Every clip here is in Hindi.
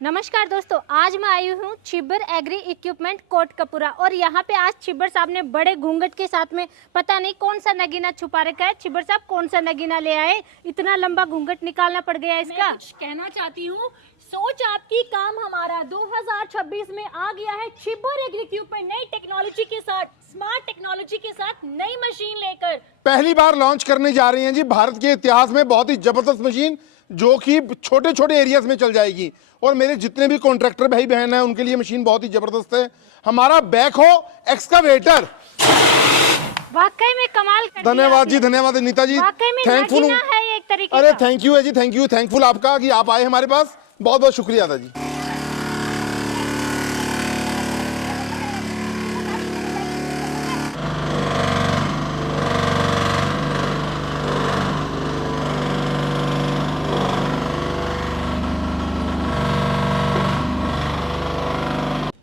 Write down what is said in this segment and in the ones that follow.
नमस्कार दोस्तों, आज मैं आई हूँ छिब्बर एग्री इक्विपमेंट कोटकपुरा और यहाँ पे आज छिब्बर साहब ने बड़े घूंघट के साथ में पता नहीं कौन सा नगीना छुपा रखा है। छिब्बर साहब कौन सा नगीना ले आए, इतना लंबा घूंघट निकालना पड़ गया इसका। मैं कुछ कहना चाहती हूँ, सोच आपकी काम हमारा 2026 में आ गया है छिब्बर एग्री इक्विपमेंट नई टेक्नोलॉजी के साथ, स्मार्ट टेक्नोलॉजी के साथ नई मशीन लेकर पहली बार लॉन्च करने जा रही हैं जी। भारत के इतिहास में बहुत ही जबरदस्त मशीन जो कि छोटे छोटे एरियाज में चल जाएगी। और मेरे जितने भी कॉन्ट्रैक्टर भाई बहन हैं उनके लिए मशीन बहुत ही जबरदस्त है। हमारा बैकहो एक्सकावेटर वाकई में कमाल कर दिया। धन्यवाद जी, धन्यवाद नीता जी, वाकई में थैंकफुल हूँ। नगीना है एक तरीके अरे का। थैंक यू है जी, थैंक यू, थैंकफुल आपका कि आप आए हमारे पास। बहुत बहुत शुक्रिया था जी।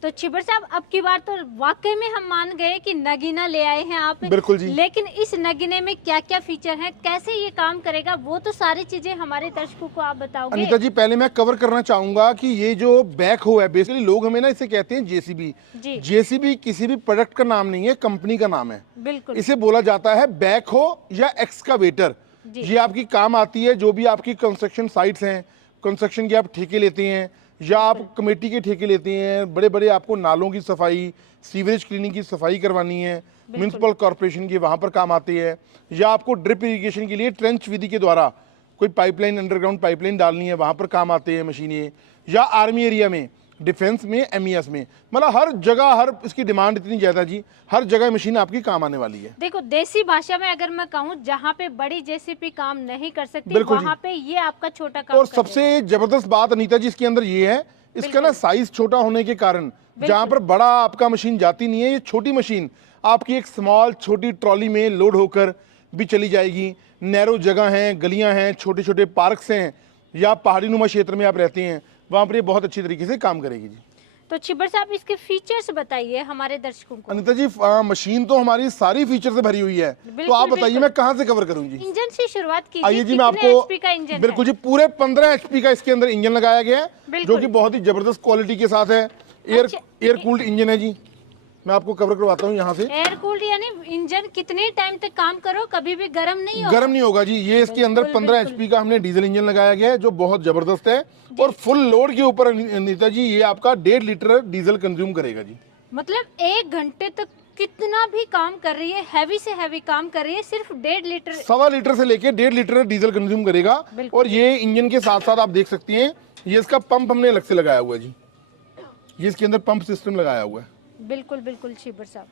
तो छिब्बर साहब, अब की बार तो वाकई में हम मान गए कि नगीना ले आए हैं आप। बिल्कुल जी। लेकिन इस नगीने में क्या क्या फीचर हैं, कैसे ये काम करेगा, वो तो सारी चीजें हमारे दर्शकों को आप बताओगे। अनीता जी, पहले मैं कवर करना चाहूंगा कि ये जो बैकहो है, बेसिकली लोग हमें ना इसे कहते हैं जेसीबी। जी। जेसीबी किसी भी प्रोडक्ट का नाम नहीं है, कंपनी का नाम है। बिल्कुल। इसे बोला जाता है बैकहो या एक्सकावेटर। ये आपकी काम आती है जो भी आपकी कंस्ट्रक्शन साइट्स हैं, कंस्ट्रक्शन के आप ठेके लेते हैं या आप कमेटी के ठेके लेते हैं, बड़े बड़े आपको नालों की सफाई, सीवरेज क्लीनिंग की सफाई करवानी है, म्युनिसिपल कॉर्पोरेशन की, वहाँ पर काम आती है। या आपको ड्रिप इरिगेशन के लिए ट्रेंच विधि के द्वारा कोई पाइपलाइन, अंडरग्राउंड पाइपलाइन डालनी है, वहाँ पर काम आते हैं मशीनें। या आर्मी एरिया में, डिफेंस में, एमईएस में, मतलब हर जगह, हर इसकी डिमांड इतनी ज़्यादा जी, हर जगह मशीन आपकी काम आने वाली है। देखो, देसी भाषा में अगर मैं कहूँ, जहाँ पे बड़ी जेसीबी काम नहीं कर सकती, बिल्कुल वहाँ पे ये आपका छोटा काम और कर सबसे जबरदस्त बात अनीता जी इसके अंदर ये है, इसका ना साइज छोटा होने के कारण जहाँ पर बड़ा आपका मशीन जाती नहीं है, ये छोटी मशीन आपकी एक स्मॉल छोटी ट्रॉली में लोड होकर भी चली जाएगी। नैरो जगह हैं, गलियां हैं, छोटे छोटे पार्क्स हैं, या पहाड़ी नुमा क्षेत्र में आप रहते हैं, वहाँ पर ये बहुत अच्छी तरीके से काम करेगी जी। तो छिब्बर साहब, इसके फीचर्स बताइए हमारे दर्शकों को। अनीता जी, मशीन तो हमारी सारी फीचर से भरी हुई है, तो आप बताइए मैं कहाँ से कवर करूँ जी। इंजन से शुरुआत कीजिए। आइए जी, मैं कितने आपको HP का इंजन बिल्कुल जी, पूरे 15 HP का इसके अंदर इंजन लगाया गया है, जो कि बहुत ही जबरदस्त क्वालिटी के साथ है। एयर कूल्ड इंजन है जी। मैं आपको कवर करवाता हूँ यहाँ से। एयर कूल्ड यानी इंजन कितने टाइम तक काम करो कभी भी गर्म नहीं होगा। गर्म नहीं होगा जी। ये इसके अंदर 15 HP का हमने डीजल इंजन लगाया गया है, जो बहुत जबरदस्त है। और फुल लोड के ऊपर अनीता जी ये आपका 1.5 लीटर डीजल कंज्यूम करेगा जी। मतलब 1 घंटे तक कितना भी काम कर रही है, हैवी से हैवी काम कर रही है, सिर्फ 1.5 लीटर, 1.25 लीटर से लेके 1.5 लीटर डीजल कंज्यूम करेगा। और ये इंजन के साथ साथ आप देख सकती हैं, ये इसका पंप हमने अलग से लगाया हुआ है जी। ये इसके अंदर पंप सिस्टम लगाया हुआ है। बिल्कुल बिल्कुल छिब्बर साहब।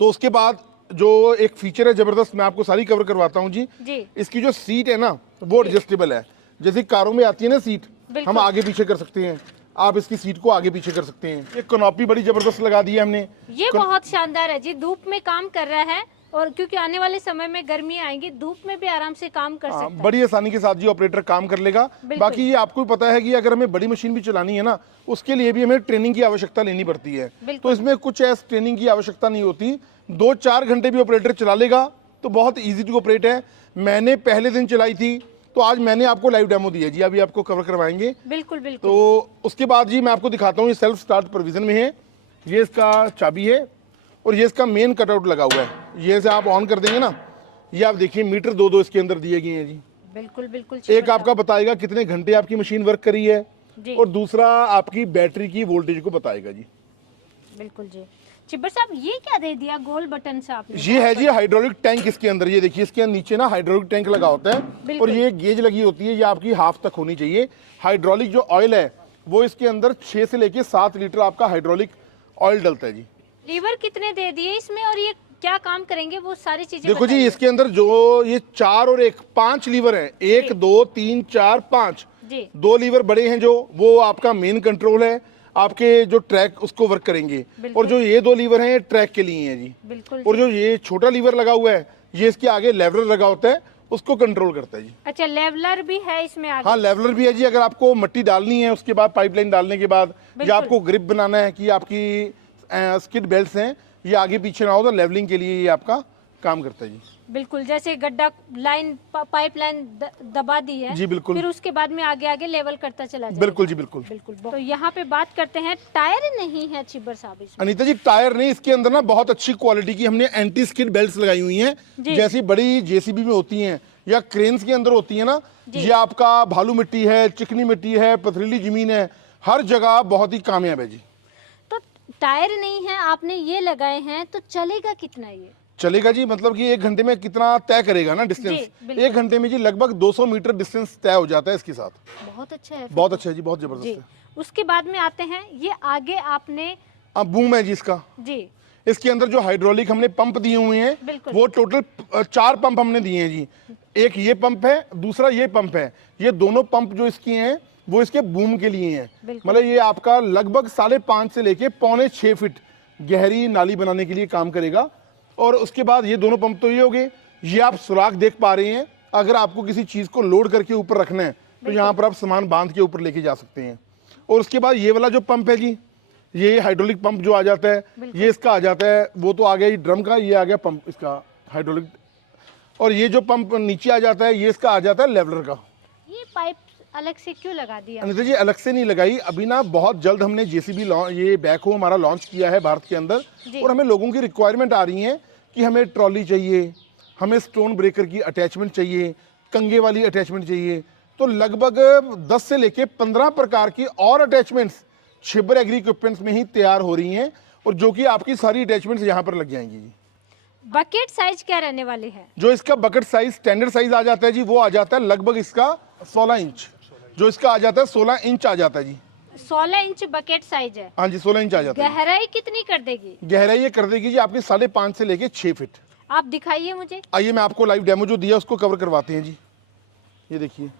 तो उसके बाद जो एक फीचर है जबरदस्त, मैं आपको सारी कवर करवाता हूँ जी। इसकी जो सीट है ना, वो एडजस्टेबल है। जैसे कारों में आती है ना सीट, हम आगे पीछे कर सकते हैं, आप इसकी सीट को आगे पीछे कर सकते हैं। एक कनॉपी बड़ी जबरदस्त लगा दी है हमने। ये बहुत शानदार है जी, धूप में काम कर रहा है, और क्योंकि आने वाले समय में गर्मी आएंगी, धूप में भी आराम से काम कर सकता है। बड़ी आसानी के साथ जी ऑपरेटर काम कर लेगा। बाकी ये आपको पता है कि अगर हमें बड़ी मशीन भी चलानी है ना, उसके लिए भी हमें ट्रेनिंग की आवश्यकता लेनी पड़ती है। तो इसमें कुछ ऐसी ट्रेनिंग की आवश्यकता नहीं होती, 2-4 घंटे भी ऑपरेटर चला लेगा तो बहुत ईजी टू ऑपरेट है। मैंने पहले दिन चलाई थी, तो आज मैंने आपको लाइव डेमो दी है जी, अभी आपको कवर करवाएंगे। बिल्कुल बिल्कुल। तो उसके बाद जी मैं आपको दिखाता हूँ, ये सेल्फ स्टार्ट प्रोविजन में है। ये इसका चाबी है और ये इसका मेन कटआउट लगा हुआ है। ये से आप ऑन कर देंगे ना, ये आप देखिए मीटर 2-2 इसके अंदर दिए गए हैं जी। बिल्कुल बिल्कुल। एक आपका बताएगा कितने घंटे आपकी मशीन वर्क करी है, और दूसरा आपकी बैटरी की वोल्टेज को बताएगा जी। बिल्कुल जी। छिब्बर साहब, ये क्या दे दिया गोल बटन से आपने? ये है जी हाइड्रोलिक टैंक इसके अंदर। ये देखिए, इसके नीचे ना हाइड्रोलिक टैंक लगा होता है, और ये गेज लगी होती है, ये आपकी हाफ तक होनी चाहिए। हाइड्रोलिक जो ऑयल है वो इसके अंदर 6 से लेके 7 लीटर आपका हाइड्रोलिक ऑयल डलता है जी। लीवर कितने दे दिए इसमें, और ये क्या काम करेंगे, वो सारी चीजें देखो जी, इसके अंदर जो ये 4 और 1 5 लीवर हैं, 1 2 3 4 5 जी। 2 लीवर बड़े हैं, जो वो आपका मेन कंट्रोल है, आपके जो ट्रैक उसको वर्क करेंगे। और जो ये 2 लीवर हैं, ये ट्रैक के लिए हैं जी। बिल्कुल। और जो ये छोटा लीवर लगा हुआ है, ये इसके आगे लेवलर लगा होता है, उसको कंट्रोल करता है जी। अच्छा, लेवलर भी है इसमें आगे? हाँ, लेवलर भी है जी। अगर आपको मट्टी डालनी है उसके बाद, पाइपलाइन डालने के बाद, या आपको ग्रिप बनाना है कि आपकी स्किड बेल्ट्स हैं ये आगे पीछे ना हो, तो लेवलिंग के लिए ये आपका काम करता है जी। बिल्कुल, जैसे गड्ढा लाइन पाइपलाइन दबा दी है जी बिल्कुल, फिर उसके बाद में आगे आगे लेवल करता चला जाएगा। बिल्कुल जी बिल्कुल। बिल्कुल। तो यहाँ पे बात करते हैं, टायर नहीं है छिब्बर साहब इसमें। अनीता जी टायर नहीं, इसके अंदर ना बहुत अच्छी क्वालिटी की हमने एंटी स्किड बेल्ट लगाई हुई हैं, जैसी बड़ी जेसीबी में होती हैं या क्रेन्स के अंदर होती है ना। ये आपका भालू मिट्टी है, चिकनी मिट्टी है, पथरीली जमीन है, हर जगह बहुत ही कामयाब है जी। तो टायर नहीं है, आपने ये लगाए हैं, तो चलेगा कितना ये? चलेगा जी, मतलब कि 1 घंटे में कितना तय करेगा ना डिस्टेंस। 1 घंटे में जी लगभग 200 मीटर डिस्टेंस तय हो जाता है इसके साथ। बहुत अच्छा है, बहुत अच्छा है जी, बहुत जबरदस्त है। उसके बाद में आते हैं, ये आगे आपने बूम है जी इसका जी। इसके अंदर जो हाइड्रोलिक हमने पंप दिए हुए हैं, वो टोटल 4 पंप हमने दिए हैं जी। एक ये पंप है, दूसरा ये पंप है। ये दोनों पंप जो इसके हैं वो इसके बूम के लिए हैं। मतलब ये आपका लगभग 5.5 से लेके 5.25 फीट गहरी नाली बनाने के लिए काम करेगा। और उसके बाद ये दोनों पंप तो ये हो गए। ये आप सुराख देख पा रहे हैं, अगर आपको किसी चीज को लोड करके ऊपर रखना है तो यहाँ पर आप सामान बांध के ऊपर लेके जा सकते हैं। और उसके बाद ये वाला जो पंप है जी, ये हाइड्रोलिक पंप जो आ जाता है, ये इसका आ जाता है, वो तो आ गया ड्रम का, ये आ गया पंप इसका हाइड्रोलिक। और ये जो पंप नीचे आ जाता है, ये इसका आ जाता है लेवलर का। ये पाइप अलग से क्यों लगा दिया? अनिता जी अलग से नहीं लगाई, अभी ना बहुत जल्द हमने जेसीबी ये बैकहो हमारा लॉन्च किया है भारत के अंदर। और हमें लोगों की रिक्वायरमेंट आ रही है कि हमें ट्रॉली चाहिए, हमें स्टोन ब्रेकर की अटैचमेंट चाहिए, कंगे वाली अटैचमेंट चाहिए। तो लगभग 10 से लेके 15 प्रकार की और अटैचमेंट्स छिब्बर एग्री इक्विपमेंट्स में ही तैयार हो रही हैं, और जो कि आपकी सारी अटैचमेंट्स यहाँ पर लग जाएंगी जी। बकेट साइज क्या रहने वाले हैं? जो इसका बकेट साइज स्टैंडर्ड साइज आ जाता है जी, वो आ जाता है लगभग इसका 16 इंच। जो इसका आ जाता है 16 इंच आ जाता है जी। 16 इंच बकेट साइज है? हाँ जी 16 इंच आ जाता है। गहराई कितनी कर देगी? गहराई ये कर देगी जी आपकी 5.5 से लेके 6 फीट। आप दिखाइए मुझे। आइए मैं आपको लाइव डेमो जो दिया उसको कवर करवाते हैं जी। ये देखिए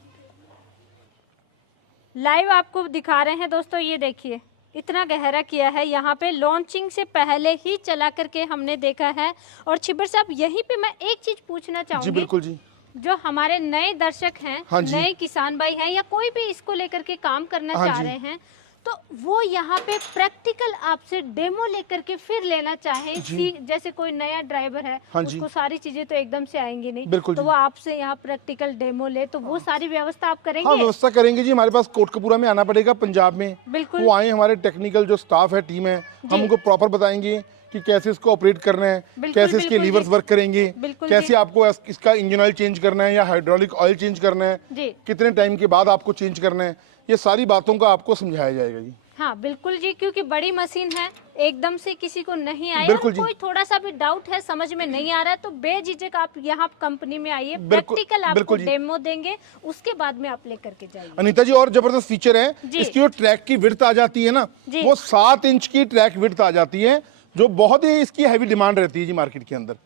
लाइव आपको दिखा रहे हैं दोस्तों, ये देखिए इतना गहरा किया है। यहाँ पे लॉन्चिंग से पहले ही चला करके हमने देखा है। और छिब्बर साहब यहीं पे मैं एक चीज पूछना चाहूंगी। जी बिल्कुल जी। जो हमारे नए दर्शक हैं, नए किसान भाई हैं, या कोई भी इसको लेकर के काम करना चाह रहे हैं, तो वो यहाँ पे प्रैक्टिकल आपसे डेमो लेकर के फिर लेना चाहे, जैसे कोई नया ड्राइवर है, उसको सारी चीजें तो एकदम से आएंगी नहीं, तो वो आपसे यहाँ प्रैक्टिकल डेमो ले, तो वो सारी व्यवस्था आप करेंगे? हाँ व्यवस्था करेंगे जी। हमारे पास कोटकपुरा में आना पड़ेगा पंजाब में। बिल्कुल, वो आए, हमारे टेक्निकल जो स्टाफ है, टीम है, हम उनको प्रॉपर बताएंगे कि कैसे इसको ऑपरेट करना है, कैसे इसके लीवर्स वर्क करेंगे, कैसे आपको इसका इंजन ऑयल चेंज करना है या हाइड्रोलिक ऑयल चेंज करना है, कितने टाइम के बाद आपको चेंज करना है, ये सारी बातों का आपको समझाया जाएगा जी। हाँ बिल्कुल जी, क्योंकि बड़ी मशीन है, एकदम से किसी को नहीं आएगा। कोई थोड़ा सा भी डाउट है, समझ में नहीं आ रहा है, तो बेझिझक आप यहाँ कंपनी में आइए, प्रैक्टिकल आपको डेमो देंगे, उसके बाद में आप लेकर के जाइए। अनीता जी और जबरदस्त फीचर है, इसकी जो ट्रैक की विड्थ आ जाती है ना, वो 7 इंच की ट्रैक विड्थ आ जाती है, जो बहुत ही इसकी हैवी डिमांड रहती है जी मार्केट के अंदर।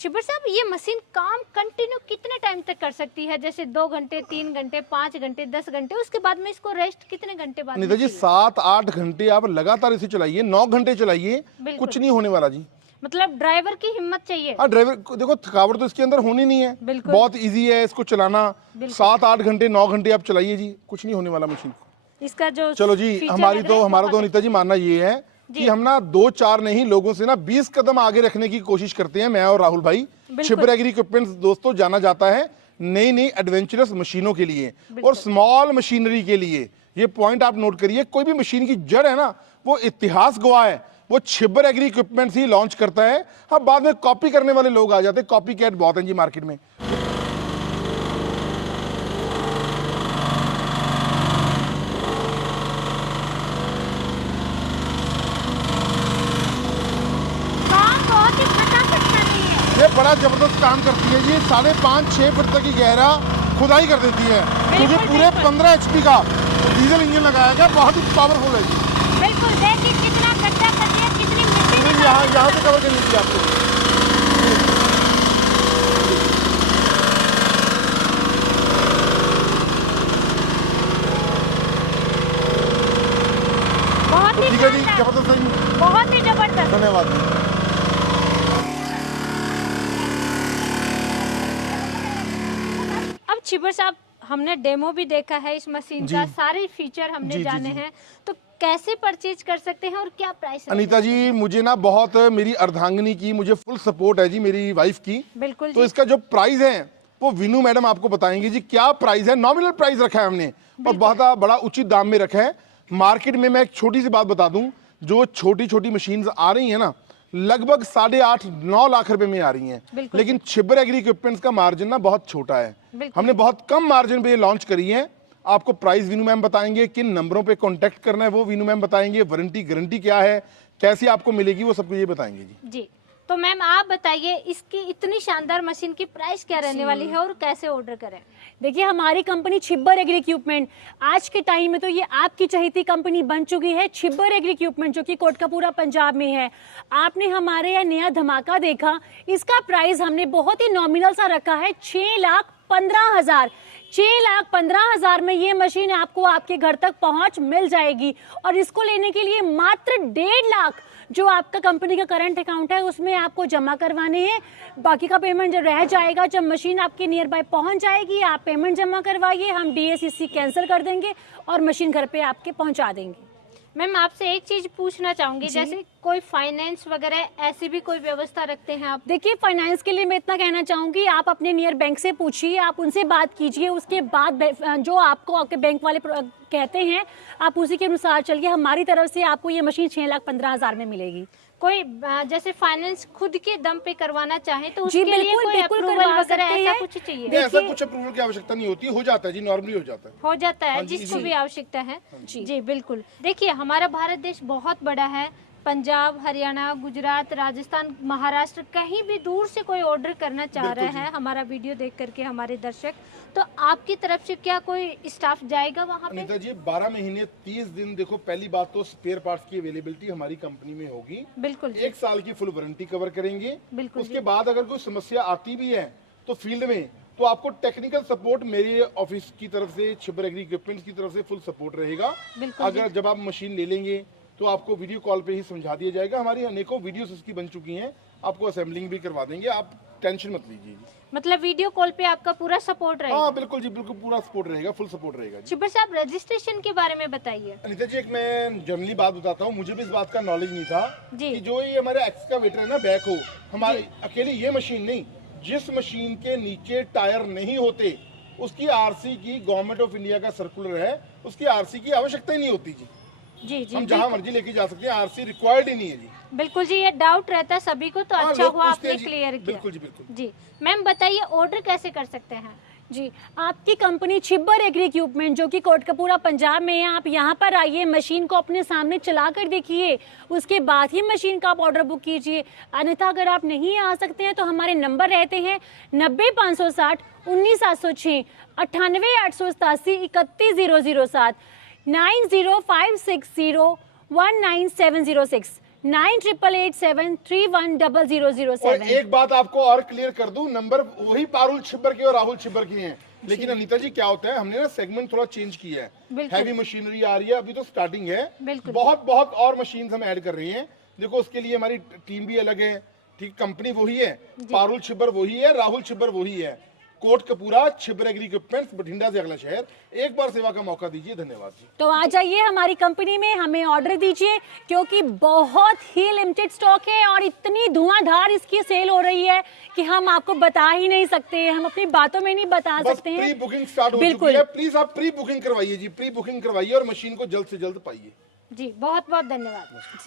छिब्बर साहब ये मशीन काम कंटिन्यू कितने टाइम तक कर सकती है? जैसे 2 घंटे, 3 घंटे, 5 घंटे, 10 घंटे, उसके बाद में इसको रेस्ट कितने घंटे बाद? अनीता जी 7-8 घंटे आप लगातार इसे चलाइए, 9 घंटे चलाइए, कुछ नहीं होने वाला जी। मतलब ड्राइवर की हिम्मत चाहिए। हाँ ड्राइवर देखो, थकावट तो इसके अंदर होनी नहीं है, बहुत इजी है इसको चलाना। 7-8 घंटे 9 घंटे आप चलाइए जी, कुछ नहीं होने वाला मशीन को। इसका जो चलो जी, हमारा तो अनीता जी मानना ये है कि हम ना 2-4 नहीं, लोगों से ना 20 कदम आगे रखने की कोशिश करते हैं, मैं और राहुल भाई। छिब्बर एग्री इक्विपमेंट्स दोस्तों जाना जाता है नई नई एडवेंचरस मशीनों के लिए और स्मॉल मशीनरी के लिए। ये पॉइंट आप नोट करिए, कोई भी मशीन की जड़ है ना, वो इतिहास गवाह है, वो छिब्बर एग्री इक्विपमेंट्स ही लॉन्च करता है। हाँ बाद में कॉपी करने वाले लोग आ जाते हैं, कॉपी कैट बहुत हैं जी मार्केट में। ये बड़ा जबरदस्त काम करती है जी, 5.5-6 फुट तक की गहरा खुदाई कर देती है, क्योंकि पूरे 15 HP का डीजल इंजन लगाया गया, बहुत ही पावरफुल है जी। बिल्कुल, देखिए कितना गड्ढा कर दिया, कितनी मिट्टी यहाँ से कवर करनी चाहिए आपको। बहुत ही जबरदस्त, बहुत ही जबरदस्त, धन्यवाद जी। छिब्बर साहब हमने डेमो भी देखा है इस मशीन का, सारे फीचर हमने जाने हैं, तो कैसे परचेज कर सकते हैं और क्या प्राइस? अनीता जी, मुझे ना बहुत मेरी अर्धांगिनी की मुझे फुल सपोर्ट है जी, मेरी वाइफ की। बिल्कुल तो जी। इसका जो प्राइस है वो विनू मैडम आपको बताएंगे जी। क्या प्राइस है? नॉमिनल प्राइस रखा है हमने और बहुत बड़ा उचित दाम में रखा है। मार्केट में मैं एक छोटी सी बात बता दूं, जो छोटी छोटी मशीन आ रही है ना, लगभग 8.5-9 लाख रुपए में आ रही हैं, लेकिन छिब्बर एग्री इक्विपमेंट्स का मार्जिन ना बहुत छोटा है। हमने बहुत कम मार्जिन पे लॉन्च करी है। आपको प्राइस विनू मैम बताएंगे, किन नंबरों पे कांटेक्ट करना है वो विनू मैम बताएंगे, वारंटी गारंटी क्या है, कैसी आपको मिलेगी, वो सब कुछ ये बताएंगे जी। जी, तो मैम आप बताइए इसकी इतनी शानदार मशीन की प्राइस क्या रहने वाली है और कैसे ऑर्डर करें? देखिए, हमारी कंपनी छिब्बर एग्री इक्विपमेंट आज के टाइम में तो ये आपकी चहेती कंपनी बन चुकी है। छिब्बर एग्री इक्विपमेंट जो कि कोटकपूरा पंजाब में है। आपने हमारे यहाँ नया धमाका देखा, इसका प्राइस हमने बहुत ही नॉमिनल सा रखा है 6,15,000। 6,15,000 में ये मशीन आपको आपके घर तक पहुंच मिल जाएगी और इसको लेने के लिए मात्र 1.5 लाख जो आपका कंपनी का करंट अकाउंट है उसमें आपको जमा करवाने हैं। बाकी का पेमेंट जब रह जाएगा, जब मशीन आपके नियर बाय पहुंच जाएगी, आप पेमेंट जमा करवाइए, हम DACC कैंसिल कर देंगे और मशीन घर पे आपके पहुंचा देंगे। मैम आपसे एक चीज पूछना चाहूंगी, जैसे कोई फाइनेंस वगैरह ऐसी भी कोई व्यवस्था रखते हैं आप? देखिए, फाइनेंस के लिए मैं इतना कहना चाहूंगी, आप अपने नियर बैंक से पूछिए, आप उनसे बात कीजिए, उसके बाद जो आपको आपके बैंक वाले कहते हैं आप उसी के अनुसार चलिए। हमारी तरफ से आपको ये मशीन 6,15,000 में मिलेगी। कोई जैसे फाइनेंस खुद के दम पे करवाना चाहे तो जी, उसके लिए बिल्कुल, कोई बिल्कुल अप्रूवल करवा वगैरह सकते ऐसा हैं। कुछ चाहिए? नहीं, ऐसा कुछ अप्रूवल की आवश्यकता नहीं होती, हो जाता है जी, नॉर्मली हो जाता है। हो जाता है हाँ जी, जिसको जी। भी आवश्यकता है। जी बिल्कुल। देखिए, हमारा भारत देश बहुत बड़ा है। पंजाब, हरियाणा, गुजरात, राजस्थान, महाराष्ट्र, कहीं भी दूर से कोई ऑर्डर करना चाह रहे हैं हमारा वीडियो देख करके हमारे दर्शक, तो आपकी तरफ से क्या कोई स्टाफ जाएगा वहाँ पे? अनीता जी, 12 महीने 30 दिन, देखो पहली बात तो स्पेयर पार्ट्स की अवेलेबिलिटी हमारी कंपनी में होगी। बिल्कुल जी। 1 साल की फुल वारंटी कवर करेंगे। बिल्कुल उसके बाद अगर कोई समस्या आती भी है तो फील्ड में, तो आपको टेक्निकल सपोर्ट मेरे ऑफिस की तरफ से, छिब्बर एग्री इक्विपमेंट्स की तरफ से फुल सपोर्ट रहेगा। अगर जब आप मशीन ले लेंगे तो आपको वीडियो कॉल पे ही समझा दिया जाएगा। हमारी अनेकों वीडियोस इसकी बन चुकी हैं, आपको असेंबलिंग भी करवा देंगे, आप टेंशन मत लीजिए। मतलब वीडियो कॉल पे आपका पूरा सपोर्ट रहेगा? हाँ बिल्कुल जी, बिल्कुल पूरा सपोर्ट रहेगा, फुल सपोर्ट रहेगा जी। छिब्बर साहब, रजिस्ट्रेशन के बारे में बताइए। अनीता जी, एक मैं जनरली बात बताता हूँ, मुझे भी इस बात का नॉलेज नहीं था जी। कि जो ये हमारा एक्सकावेटर है ना, बैक हो, हमारे अकेले ये मशीन नहीं, जिस मशीन के नीचे टायर नहीं होते उसकी आरसी की, गवर्नमेंट ऑफ इंडिया का सर्कुलर है, उसकी आरसी की आवश्यकता ही नहीं होती जी। जी जी, हम जहाँ मर्जी लेके जा सकते हैं, आरसी रिक्वायर्ड ही नहीं है जी। बिल्कुल जी, ये डाउट रहता है सभी को, तो हाँ, अच्छा लोग हुआ पूछते आपने हैं जी। क्लियर किया। बिल्कुल जी, बिल्कुल जी मैम, बताइए ऑर्डर कैसे कर सकते हैं? जी, आपकी कंपनी छिब्बर एग्री इक्विपमेंट जो कि कोटकपूरा पंजाब में है, आप यहाँ पर आइए, मशीन को अपने सामने चला कर देखिए, उसके बाद ही मशीन का आप ऑर्डर बुक कीजिए। अन्यथा अगर आप नहीं आ सकते हैं तो हमारे नंबर रहते हैं 90-560 19-706, 98-887 31-007, 90-560-19706, 9887-310007। और एक बात आपको और क्लियर कर दूं, नंबर वही पारुल छिब्बर के और राहुल छिब्बर के हैं, लेकिन अनीता जी क्या होता है, हमने ना सेगमेंट थोड़ा चेंज किया है। हैवी मशीनरी आ रही है, अभी तो स्टार्टिंग है, बहुत और मशीन हम ऐड कर रहे हैं। देखो, उसके लिए हमारी टीम भी अलग है, ठीक, कंपनी वही है, पारुल छिब्बर वही है, राहुल छिब्बर वही है, कोटकपूरा छिब्बर एग्री इक्विपमेंट्स, बठिंडा से अगला शहर। एक बार सेवा का मौका दीजिए, धन्यवाद जी। तो आ जाइए हमारी कंपनी में, हमें ऑर्डर दीजिए, क्योंकि बहुत ही लिमिटेड स्टॉक है और इतनी धुआंधार इसकी सेल हो रही है कि हम आपको बता ही नहीं सकते, हम अपनी बातों में नहीं बता सकते हैं। प्री बुकिंग स्टार्ट हो चुकी है, प्लीज आप प्री बुकिंग करवाइए जी, प्री बुकिंग करवाइए और मशीन को जल्द से जल्द पाइए जी। बहुत बहुत धन्यवाद जी।